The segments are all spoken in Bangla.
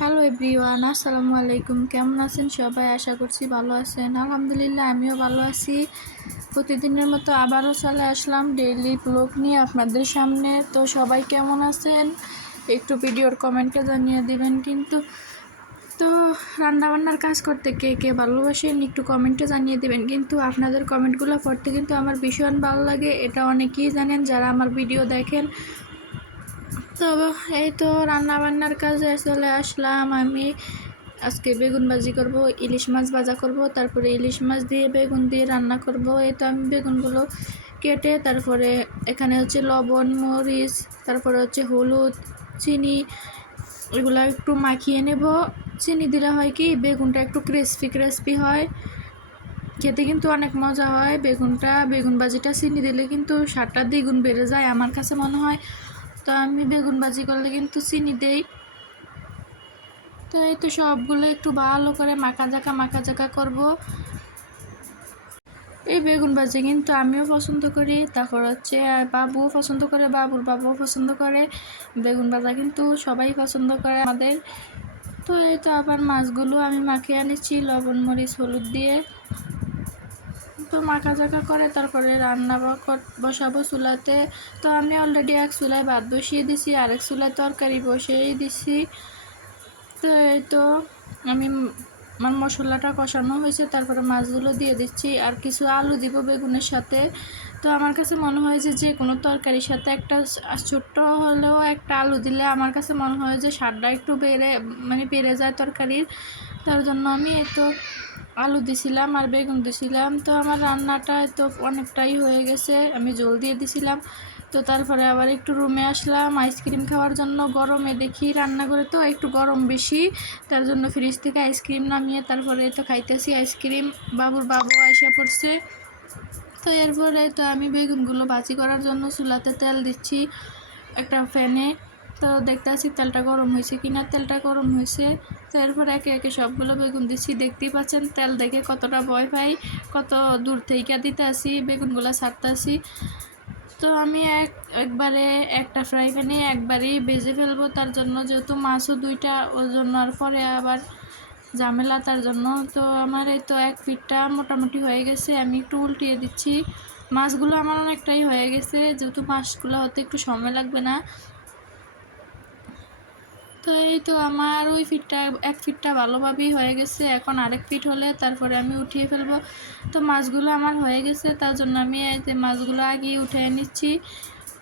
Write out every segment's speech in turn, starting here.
হ্যালো এভরিওয়ান, আসসালামু আলাইকুম। কেমন আছেন সবাই? আশা করছি ভালো আছেন। আলহামদুলিল্লাহ, আমিও ভালো আছি। প্রতিদিনের মতো আবারও চলে আসলাম ডেইলি ব্লগ নিয়ে আপনাদের সামনে। তো সবাই কেমন আছেন একটু ভিডিওর কমেন্টে জানিয়ে দিবেন। তো রান্নাবান্নার কাজ করতে কে কে ভালোবাসেন একটু কমেন্টে জানিয়ে দেবেন। কিন্তু আপনাদের কমেন্টগুলো পড়তে কিন্তু আমার ভীষণ ভালো লাগে, এটা অনেকেই জানেন যারা আমার ভিডিও দেখেন। তো এই তো রান্নাবান্নার কাজে চলে আসলাম। আমি আজকে বেগুন ভাজি করব, ইলিশ মাছ ভাজা করব, তারপরে ইলিশ মাছ দিয়ে বেগুন দিয়ে রান্না করব। এই তো আমি বেগুনগুলো কেটে তারপরে এখানে হচ্ছে লবণ, মরিচ, তারপরে হচ্ছে হলুদ, চিনি, এগুলো একটু মাখিয়ে নেব। চিনি দিলে হয় কি বেগুনটা একটু ক্রিস্পি হয়, খেতে কিন্তু অনেক মজা হয়। বেগুন ভাজিটা চিনি দিলে কিন্তু স্বাদটা দ্বিগুণ বেড়ে যায় আমার কাছে মনে হয়। তো আমি বেগুন ভাজি করলে কিন্তু চিনি দেই। তো এই তো সবগুলো একটু ভালো করে মাখা জাকা করব। এই বেগুন ভাজি কিন্তু আমিও পছন্দ করি, তারপর হচ্ছে বাবুও পছন্দ করে, বাবুর বাবুও পছন্দ করে। বেগুন ভাজা কিন্তু সবাই পছন্দ করে আমাদের। তো এই তো আবার মাছগুলো আমি মাখিয়ে আনিছি লবণ, মরিচ, হলুদ দিয়ে। তো মাখা জাকা করে তারপরে রান্না বসাবো চুলাতে। তো আমি অলরেডি এক চুলায় ভাত বসিয়ে দিছি, আরেক চুলায় তরকারি বসিয়েই দিছি। তো এই তো আমি আমার মশলাটা কষানো হয়েছে, তারপরে মাছগুলো দিয়ে দিচ্ছি, আর কিছু আলু দিব বেগুনের সাথে। তো আমার কাছে মনে হয় যে কোনো তরকারির সাথে একটা ছোট্ট হলেও একটা আলু দিলে আমার কাছে মনে হয় যে স্বাদটা একটু বেড়ে যায় তরকারির। তার জন্য আমি এই তো আলু দিছিলাম আর বেগুন দিছিলাম। তো আমার রান্নাটা তো অনেকটাই হয়ে গেছে, আমি জল দিয়ে দিছিলাম। তো তারপরে আবার একটু রুমে আসলাম আইসক্রিম খাওয়ার জন্য। গরমে দেখি রান্না করে তো একটু গরম বেশি, তার জন্য ফ্রিজ থেকে আইসক্রিম নামিয়ে তারপরে তো খাইতেছি আইসক্রিম। বাবু আইসা পড়ছে। তো এরপরে তো আমি বেগুনগুলো ভাজি করার জন্য চুলাতে তেল দিচ্ছি একটা ফ্যানে। তো দেখতে আসি তেলটা গরম হয়েছে কিনা। তেলটা গরম হয়েছে। তো এরপর একে একে সবগুলো বেগুন দিচ্ছি। দেখতেই পাচ্ছেন তেল দেখে কতটা ভয় পাই, কত দূর থেকে দিতে আসি বেগুনগুলো ছাড়তে আসি। তো আমি একবারে একটা ফ্রাই প্যানে একবারেই ভেজে ফেলবো, তার জন্য যেহেতু মাছও দুইটা, ওর জন্য আর পরে আবার ঝামেলা, তার জন্য। তো আমার এই তো এক পিঠটা মোটামুটি হয়ে গেছে, আমি একটু উল্টিয়ে দিচ্ছি। মাছগুলো আমার অনেকটাই হয়ে গেছে, যেহেতু মাছগুলো হতে একটু সময় লাগবে না। তো এই তো আমার ওই এক ফিটটা ভালোভাবেই হয়ে গেছে, এখন আরেক ফিট হলে তারপরে আমি উঠিয়ে ফেলবো। তো মাছগুলো আমার হয়ে গেছে, তার জন্য আমি এই যে মাছগুলো আগে উঠিয়ে নিচ্ছি,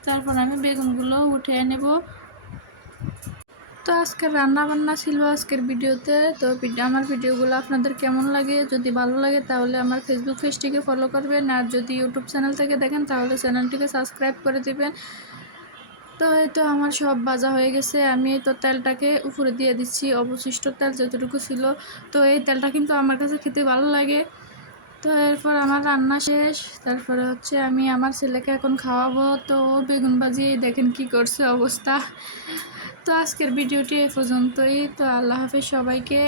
তারপর আমি বেগুনগুলো উঠিয়ে নেব। তো আজকের রান্না বান্না ছিল আজকের ভিডিওতে। তো আমার ভিডিওগুলো আপনাদের কেমন লাগে? যদি ভালো লাগে তাহলে আমার ফেসবুক পেজটিকে ফলো করবেন, আর যদি ইউটিউব চ্যানেল থেকে দেখেন তাহলে চ্যানেলটিকে সাবস্ক্রাইব করে দেবেন। তো এই তো আমার সব ভাজা হয়ে গেছে, আমি তো তেলটাকে উপরে দিয়ে দিচ্ছি, অবশিষ্ট তেল যতটুকু ছিল। তো এই তেলটা কিন্তু আমার কাছে খেতে ভালো লাগে। তো এরপর আমার রান্না শেষ, তারপরে হচ্ছে আমি আমার ছেলেকে এখন খাওয়াবো। তো বেগুন ভাজি দেখেন কি করছে অবস্থা। তো আজকের ভিডিওটি এ পর্যন্তই। তো আল্লাহ হাফেজ সবাইকে।